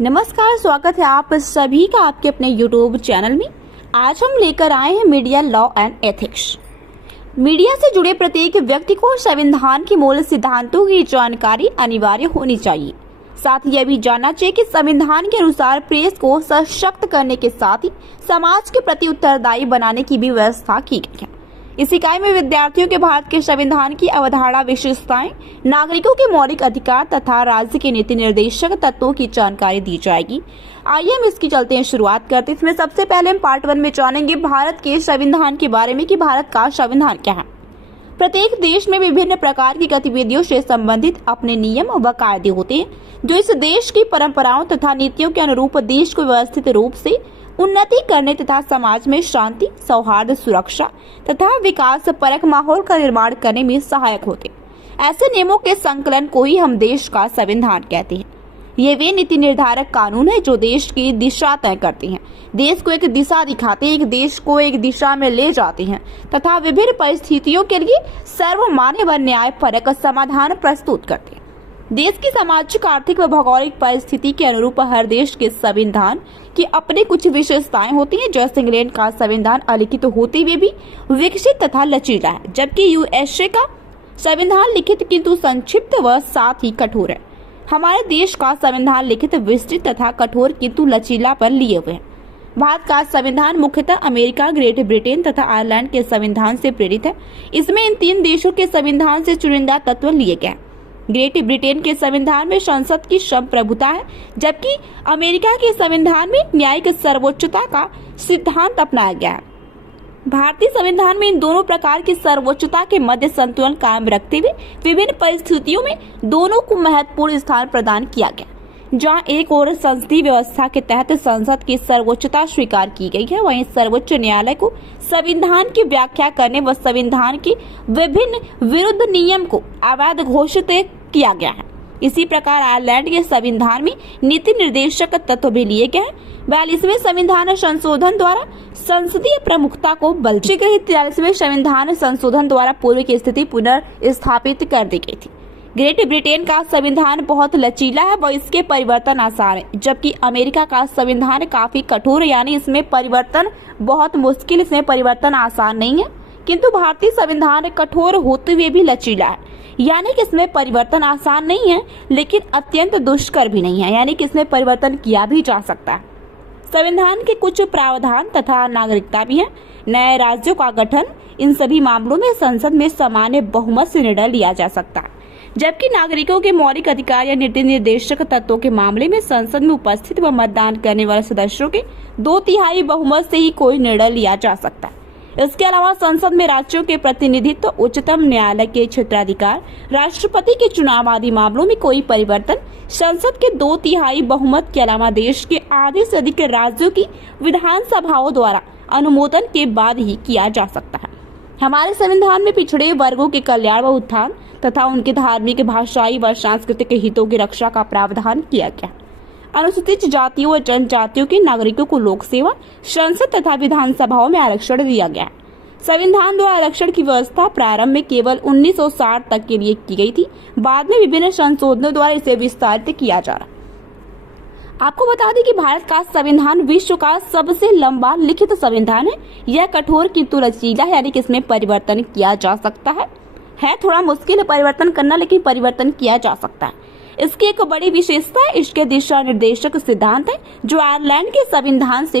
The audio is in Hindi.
नमस्कार, स्वागत है आप सभी का आपके अपने YouTube चैनल में। आज हम लेकर आए हैं media law and ethics. Media से जुड़े प्रत्येक व्यक्ति को संविधान के मूल सिद्धांतों की जानकारी अनिवार्य होनी चाहिए। साथ ही यह भी जानना चाहिए कि संविधान के अनुसार प्रेस को सशक्त करने के साथ ही समाज के प्रति उत्तरदायी बनाने की भी व्यवस्था की गई है। इस इकाई में विद्यार्थियों के भारत के संविधान की अवधारणा, विशेषताएं, नागरिकों के मौलिक अधिकार तथा राज्य के नीति निर्देशक तत्वों की जानकारी दी जाएगी। आइए हम इसकी चलते हैं शुरुआत करते हैं। इसमें सबसे पहले हम पार्ट 1 में जानेंगे भारत के संविधान के बारे में कि भारत का संविधान क्या है। प्रत्येक देश में विभिन्न प्रकार की गतिविधियों से संबंधित अपने नियम व कायदे होते हैं, जो इस देश की परंपराओं तथा नीतियों के अनुरूप देश को व्यवस्थित रूप से उन्नति करने तथा समाज में शांति, सौहार्द, सुरक्षा तथा विकास परक माहौल का निर्माण करने में सहायक होते। ऐसे नियमों के संकलन को ही हम देश का संविधान कहते हैं। ये वे नीति निर्धारक कानून है जो देश की दिशा तय करते हैं, देश को एक दिशा दिखाते हैं, एक देश को एक दिशा में ले जाते हैं तथा विभिन्न परिस्थितियों के लिए सर्वमान्य व न्यायपरक समाधान प्रस्तुत करते हैं। देश की सामाजिक, आर्थिक व भौगोलिक परिस्थिति के अनुरूप हर देश के संविधान की अपनी कुछ विशेषताएं होती हैं। जैसे इंग्लैंड का संविधान अलिखित होते हुए भी विकसित तथा लचीला है, जबकि यूएसए का संविधान लिखित किंतु संक्षिप्त व साथ ही कठोर है। हमारे देश का संविधान लिखित, विस्तृत तथा कठोर किंतु लचीला पर लिए हुए है। भारत का संविधान मुख्यतः अमेरिका, ग्रेट ब्रिटेन तथा आयरलैंड के संविधान से प्रेरित है। इसमें इन तीन देशों के संविधान से चुनिंदा तत्व लिए गए। ग्रेट ब्रिटेन के संविधान में संसद की संप्रभुता है, जबकि अमेरिका के संविधान में न्यायिक सर्वोच्चता का सिद्धांत अपनाया गया है। भारतीय संविधान में इन दोनों प्रकार की सर्वोच्चता के मध्य संतुलन कायम रखते हुए विभिन्न परिस्थितियों में दोनों को महत्वपूर्ण स्थान प्रदान किया गया। जहां एक ओर संसदीय व्यवस्था के तहत संसद की सर्वोच्चता स्वीकार की गई है, वहीं सर्वोच्च न्यायालय को संविधान की व्याख्या करने व संविधान के विभिन्न विरुद्ध नियम को अवैध घोषित किया गया है। इसी प्रकार आयरलैंड के संविधान में नीति निर्देशक तत्व भी लिए गए हैं। 42वें संविधान संशोधन द्वारा संसदीय प्रमुखता को बल दिया। 43वें संविधान संशोधन द्वारा पूर्व की स्थिति पुनर्स्थापित कर दी गई थी। ग्रेट ब्रिटेन का संविधान बहुत लचीला है व इसके परिवर्तन आसान है, जबकि अमेरिका का संविधान काफी कठोर है, यानी इसमें परिवर्तन बहुत मुश्किल, इसमें परिवर्तन आसान नहीं है। किंतु भारतीय संविधान कठोर होते हुए भी लचीला है, यानी कि इसमें परिवर्तन आसान नहीं है लेकिन अत्यंत दुष्कर भी नहीं है, यानी कि इसमें परिवर्तन किया भी जा सकता है। संविधान के कुछ प्रावधान तथा नागरिकता भी है। नए राज्यों का गठन, इन सभी मामलों में संसद में सामान्य बहुमत से निर्णय लिया जा सकता है, जबकि नागरिकों के मौलिक अधिकार या नीति निर्देशक तत्वों के मामले में संसद में उपस्थित व मतदान करने वाले सदस्यों के 2/3 बहुमत से ही कोई निर्णय लिया जा सकता है। इसके अलावा संसद में राज्यों के प्रतिनिधित्व, उच्चतम न्यायालय के क्षेत्राधिकार, राष्ट्रपति के चुनाव आदि मामलों में कोई परिवर्तन संसद के 2/3 बहुमत के अलावा देश के आधे से अधिक राज्यों की विधानसभाओं द्वारा अनुमोदन के बाद ही किया जा सकता है। हमारे संविधान में पिछड़े वर्गों के कल्याण व उत्थान तथा उनके धार्मिक, भाषाई व सांस्कृतिक हितों की रक्षा का प्रावधान किया गया। अनुसूचित जातियों व जनजातियों के नागरिकों को लोक सेवा, संसद तथा विधानसभाओं में आरक्षण दिया गया। संविधान द्वारा आरक्षण की व्यवस्था प्रारंभ में केवल 1960 तक के लिए की गई थी, बाद में विभिन्न संशोधनों द्वारा इसे विस्तारित किया जा रहा। आपको बता दें कि भारत का संविधान विश्व का सबसे लंबा लिखित संविधान है। यह कठोर किंतु लचीला है, यानी कि इसमें परिवर्तन किया जा सकता है थोड़ा मुश्किल है परिवर्तन करना, लेकिन परिवर्तन किया जा सकता है। इसकी एक बड़ी विशेषता है इसके दिशा निर्देशक सिद्धांत है, जो आयरलैंड के संविधान से